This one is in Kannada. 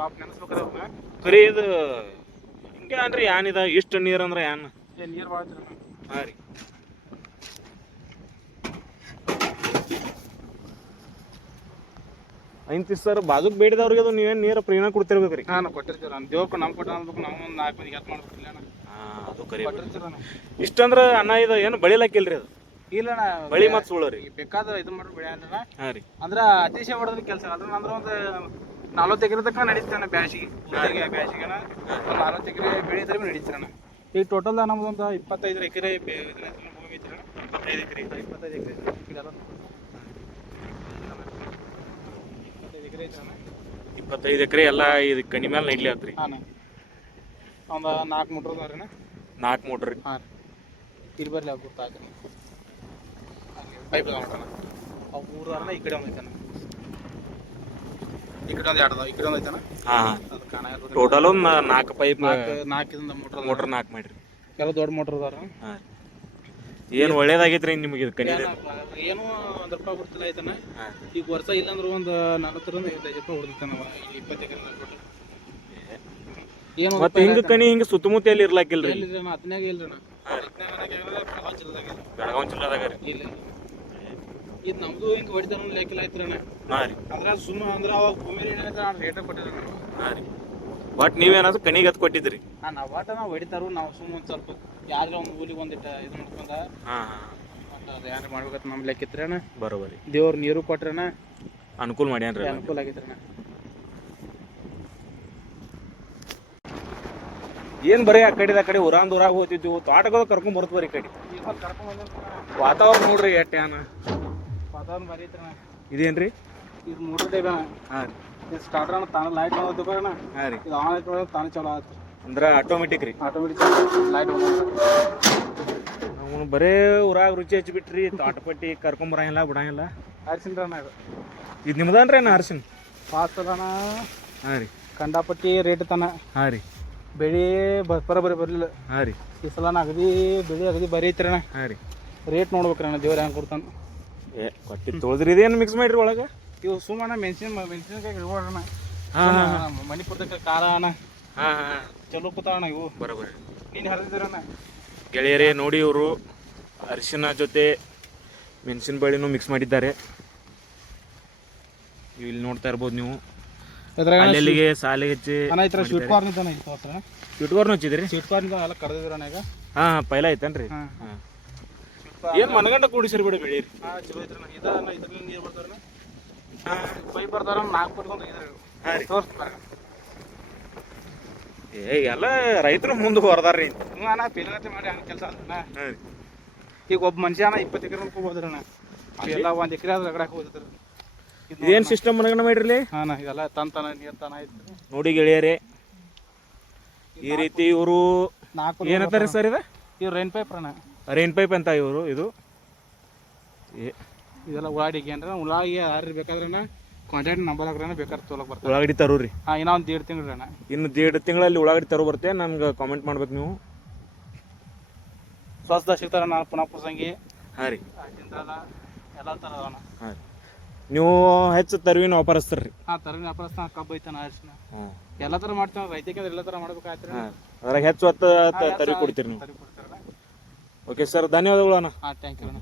ಪಾಪ ನೆನೆಸ್ಬೇಕಾರೆ ಅವ್ನ ಕರಿ ಇದು ಹಿಂಗೆ ಅನ್ರಿ ಏನಿದ ಇಷ್ಟು ನೀರು ಅಂದ್ರೆ ಏನು ನೀರು ಬಾಳ್ತೀರ ಹಾಂ ರೀ ಐಂತಿ ಸರ್ ಬಾಜುಕ್ ಬೇಡಿದವ್ರಿಗೆ ಅದು ನೀವೇನು ನೀರು ಪ್ರೀಣ ಕೊಡ್ತಿರ್ಬೇಕ್ರಿ ಹಾಂ ನಾವು ಕೊಟ್ಟಿರ್ತೀವಿ ನಾನು ದೇವ್ರಿಗೆ ನಮ್ಮ ಕೊಟ್ಟು ಅನ್ಬೇಕು ನಾವು ಒಂದು 4 ಮಂದಿ ಹೆಲ್ಪ್ ಮಾಡ್ಬೇಕಿಲ್ಲ ಹಾಂ ಅದು ಕರಿ ಕೊಟ್ಟಿರ್ತೀರ ಇಷ್ಟಂದ್ರೆ ಅನ್ನ ಇದು ಏನು ಬೆಳಿಲಕ್ಕಿಲ್ರಿ ಅದು ಇಲ್ಲಣ್ಣ ಬಳಿ ಮತ್ತು ಸುಳ್ಳು ರೀ ಬೇಕಾದ ಇದು ಮಾಡ್ರಿ ಬೆಳೆ ಅಲ್ಲ ಹಾಂ ರೀ ಅಂದ್ರೆ ಅತಿಶಯ ಹೊಡೆದ್ರ ಕೆಲಸ ಅದ್ರ ಅಂದ್ರೆ ಒಂದು 40 ಎಕರೆ ತನಕ ನಡೀತಾನೆ ಬ್ಯಾಸಿಗೆ ಬ್ಯಾಸಿಗೆನ ಒಂದು 40 ಎಕರೆ ಬೆಳೆದ್ರೆ ನಡೀತಾರಣ ಈಗ ಟೋಟಲ್ ನಮ್ದೊಂದು 25 ಎಕರೆ ಭೂಮಿ ಐತ್ರಣ 25 ಎಕರೆ ಇದೆಲ್ಲ 25 ಎಕರೆ ಎಲ್ಲ ಇದು ಕಣಿ ಮೇಲೆ ನೈಡ್ಲಿ ಆತ್ರಿ ಹಾಂ ಒಂದು 4 ಮೋಟ್ರ್ ಅದಾವ ರೀ 4 ಮೋಟ್ರ್ ರೀ ಹಾಂ ರೀ ಇಲ್ಲಿ ಬರ್ಲಿ ಗೊತ್ತಾಗ ಪೈಪ್ ಅದಾವ ಅವು 3 ಅದಾರ ಈ ಕಡೆ ಒಂದು ಐತನ ಈ ಕಡೆ ಒಂದು 2 ಅದಾವ ಈ ಕಡೆ ಒಂದು ಐತನ ಹಾಂ ಅದು ಕಾಣ ಟೋಟಲ್ ಒಂದು 4 ಪೈಪ್ 4 ಮೋಟ್ರ್ 4 ಮಾಡಿರಿ ಕೆಲವು ದೊಡ್ಡ ಮೋಟ್ರ್ ಅದಾರ ಹಾಂ ಏನು ಒಳ್ಳೇದಾಗೈತ್ರಿ ನಿಮಗೆ ಇದು ಕಣಿ ಏನು 1 ರೂಪಾಯಿ ಕೊಡ್ತಿಲ್ಲ ಐತನ ಈಗ ವರ್ಷ ಇಲ್ಲಾಂದ್ರೆ ಒಂದು 40 ರಿಂದ 55 ರೂಪಾಯಿ ಹೊಡೆದಿರ್ತಾನ ಇಲ್ಲಿ 20 ಎಕರೆ ಏನು ಮತ್ತೆ ಹಿಂಗೆ ಕಣಿ ಹಿಂಗೆ ಸುತ್ತಮುತ್ತ ಎಲ್ಲಿ ಇರ್ಲಾಕಿಲ್ರಿ ಇಲ್ರಿ ನಾ ಹತ್ತನ್ಯಾಗ ಇಲ್ರಿ ನಾ ಬೆಳಗಾವಿ ಜಿಲ್ಲಾದಾಗ ರೀ ಇಲ್ಲ ಇದು ನಮ್ದು ಹಿಂಗೆ ಹೊಡಿತಾರ ಲೆಕ್ಕಿಲ್ಲ ಐತ್ರಣ್ಣ ಹಾಂ ರೀ ಅದ್ರ ಸುಮ್ಮನೆ ಅಂದ್ರೆ ಅವಾಗ ಭೂಮಿ ರೇಟ ಕೊಟ್ಟಿದ್ರು ಹಾಂ ರೀ ಬಟ್ ನೀವೇನಾದ್ರು ಕಣಿಗೆ ಹತ್ತು ಕೊಟ್ಟಿದ್ರಿ ಹಾಂ ನಾವು ಒಟ್ಟು ನಾವು ಹೊಡಿತಾರು ನಾವು ಸುಮ್ಮನೆ ಒಂದು ಸ್ವಲ್ಪ ಯಾರ ಒಂದು ಊರಿಗೆ ಒಂದಿಟ್ಟು ಇದು ಮಾಡ್ಕೊಂಡ ಹಾಂ ಹಾಂ ಮತ್ತು ಅದು ಯಾರು ಮಾಡ್ಬೇಕಂತ ನಮ್ಮ ಲೆಕ್ಕಿತ್ರಣ್ಣ ಬರೋಬರಿ ದೇವ್ರ ನೀರು ಕೊಟ್ರಣ್ಣ ಅನುಕೂಲ ಮಾಡ್ಯಾನ್ರಿ ಅನುಕೂಲ ಆಗೈತ್ರಣ್ಣ ಏನು ಬರೀ ಆ ಕಡೆ ಊರಾಗ ಹೋಗ್ತಿದ್ವಿ ತೋಟಗಳು ಕರ್ಕೊಂಡ್ ಬರ್ತವ್ರಿ ಈ ಕಡೆ ವಾತಾವರಣ ನೋಡ್ರಿ ಎಟ್ಟೇನ ವಾತಾವರಣ ಭಾರಿ ಐತ್ರಣ್ಣ ಇದೇನ್ರಿ ಇದು ಮೋಟ್ರ್ ಟೈಪ್ ಅಣ್ಣ ಹಾಂ ರೀ ಇದು ಸ್ಟಾರ್ಟರ್ ಅಣ್ಣ ತಾನು ಲೈಟ್ ಮಾಡೋದು ಅಣ್ಣ ಹಾಂ ರೀ ಇದು ಆನ್ ಆಯ್ತು ತಾನು ಚಲೋ ಆಯ್ತು ಅಂದ್ರೆ ಆಟೋಮೆಟಿಕ್ ರೀ ಆಟೋಮೆಟಿಕ್ ಲೈಟ್ ನಾವು ಬರೇ ಊರಾಗ ರುಚಿ ಹಚ್ಚಿಬಿಟ್ರಿ ತೋಟಪಟ್ಟಿ ಕರ್ಕೊಂಬರಂಗಿಲ್ಲ ಬಿಡಂಗಿಲ್ಲ ಅರ್ಸಿನ್ರಿ ಅಣ್ಣ ಇದು ನಿಮ್ದನ್ರಿ ನಾ ಅರ್ಸಿನ್ ಫಾಸ್ಟ್ ಅದಾನ ಹಾಂ ರೀ ಕಂಡಾಪಟ್ಟಿ ರೇಟ್ ತನ ಹಾಂ ರೀ ಬೆಳೆ ಬರೋಬ್ಬರಿ ಬರಲಿಲ್ಲ ಹಾಂ ರೀ ಈ ಸಲ ಬೆಳೆ ಅಗದಿ ಬರೀ ಐತ್ರಣ್ಣ ಹಾಂ ರೀ ರೇಟ್ ನೋಡ್ಬೇಕ್ರಿ ಅಣ್ಣ ದೇವ್ರ ಹೆಂಗೆ ಕೊಡ್ತಾನೆ ಕೊಟ್ಟಿದ್ದು ತೊಳೆದ್ರಿ ಇದೇನು ಮಿಕ್ಸ್ ಮಾಡಿರಿ ಒಳಗೆ ಇವು ಸುಮ್ಮನೆ ಮೆಣಸಿನಕಾಯಿ ಇಡ್ಬೋಣ ಹಾಂ ಹಾಂ ಮಣಿಪುರದಾಗ ಖಾರ ಅಣ್ಣ ಹಾಂ ಹಾಂ ಚಲೋ ಕೂತಾವಣ್ಣ ಇವು ಬರೋಬರಿ ನೀನು ಹರಿದಿರಣ್ಣ ಗೆಳೆಯರೇ ನೋಡಿ ಇವರು ಅರಿಶಿನ ಜೊತೆ ಮೆಣಸಿನ ಬಳ್ಳಿನೂ ಮಿಕ್ಸ್ ಮಾಡಿದ್ದಾರೆ ಇಲ್ಲಿ ನೋಡ್ತಾ ಇರ್ಬೋದು ನೀವು ಅಲ್ಲಿಗೆ ಸಾಲಿಗೆ ಹಚ್ಚಿ ಅಣ್ಣ ಈ ಥರ ಸ್ವೀಟ್ ಕಾರ್ನ್ ಇದ್ದಾನೆ ಇದು ಹತ್ರ ಸ್ವೀಟ್ ಕಾರ್ನ್ ಹಚ್ಚಿದ್ರಿ ಸ್ವೀಟ್ ಕಾರ್ನ್ ಎಲ್ಲ ಕರೆದಿದ್ರಣ್ಣ ಈಗ ಹಾಂ ಹಾಂ ಪೈಲ ಐತೇನ್ರಿ ಹಾಂ ಹಾಂ ಏನು ಮನಗಂಡ ಕೂಡಿಸಿರಿ ಬಿಡಿ ಬೆಳೀರಿ ಹಾಂ ಚಲೋ ಐತ್ರಣ್ಣ ಇದ್ರಲ್ಲಿ ನೀರು ಬರ್ತಾರಣ್ಣ ಹಾಂ ಪೈಪ್ ಬರ್ತಾರ 4 ಪಟ್ಕೊಂಡು ಇದ್ರಿ ಹಾಂ ರೀ ತೋರಿಸ್ತಾರೆ ಎಲ್ಲ ರೈತರು ಮುಂದೆ ಹೊರದಾರ್ರಿ ಹ್ಞೂ ಅಣ್ಣ ಪೇಲಗತ್ತೆ ಮಾಡಿ ಹಂಗೆ ಕೆಲಸ ಅಲ್ಲ ಹಾಂ ರೀ ಈಗ ಒಬ್ಬ ಮನುಷ್ಯ ಅಣ್ಣ 20 ಎಕರೆ ಹೋದ್ರಣ್ಣ ಎಲ್ಲ 1 ಎಕರೆ ಆದ್ರೆ ರಗಡಕ್ಕೆ ಹೋದ್ರೆ ಇದೇನು ಸಿಸ್ಟಮ್ ಮನಗಂಡ ಮಾಡಿರ್ಲಿ ಹಾಂ ಇದೆಲ್ಲ ತನ ನೀರು ತನ ಐತೆ ನೋಡಿ ಗೆಳೆಯರೇ ಈ ರೀತಿ ಇವರು 4 ಏನಂತಾರೆ ಸರ್ ಇದು ಇವು ರೈನ್ ಪೈಪ್ ಅಣ್ಣ ರೈನ್ ಪೈಪ್ ಅಂತ ಇವರು ಇದು ಇದೆಲ್ಲ ಉಳ್ಳಾಗಡ್ಡಿಗೆ ಅಂದ್ರೆ ಉಳ್ಳಾಗಿ ಯಾರು ಬೇಕಾದ್ರೆ ಕಾಂಟ್ಯಾಕ್ಟ್ ನಂಬರ್ ಹಾಕ್ರೆ ಬೇಕಾದ್ರೆ ತೊಗೊಳಕ್ಕೆ ಬರ್ತಾರೆ ಉಳ್ಳಾಗಡ್ಡಿ ತರೋರಿ ಹಾಂ ಇನ್ನೂ ಒಂದು 1.5 ತಿಂಗಳು ಅಣ್ಣ ಇನ್ನು 1.5 ತಿಂಗಳಲ್ಲಿ ಉಳ್ಳಾಗಡ್ಡಿ ತರೋ ಬರುತ್ತೆ ನಮ್ಗೆ ಕಾಮೆಂಟ್ ಮಾಡ್ಬೇಕು ನೀವು ಸ್ವಚ್ಛದ ಸಿಗ್ತಾರೆ ನಾನು ಪುನಃ ಪುಸಂಗಿ ಹಾಂ ರೀ ಎಲ್ಲ ಥರ ಅದಾವಣ್ಣ ಹಾಂ ರೀ ನೀವು ಹೆಚ್ಚು ತರುವಿನ ವ್ಯಾಪಾರಸ್ತಾರೆ ರೀ ಹಾಂ ತರವಿನ ವ್ಯಾಪಾರಸ್ಥ ಕಬ್ಬು ಐತಣ್ಣ ಅರಿಶಿನ ಹಾಂ ಎಲ್ಲ ಥರ ಮಾಡ್ತೀವಿ ರೈತಕ್ಕೆ ಎಲ್ಲ ಥರ ಮಾಡ್ಬೇಕಾಯ್ತು ಹಾಂ ಅದ್ರಾಗ ಹೆಚ್ಚು ಹೊತ್ತು ತರುವಿ ಕೊಡ್ತೀರಿ ನೀವು ಕೊಡ್ತಾರಣ್ಣ ಓಕೆ ಸರ್ ಧನ್ಯವಾದಗಳು ಅಣ್ಣ ಹಾಂ ಥ್ಯಾಂಕ್ ಯು ಅಣ್ಣ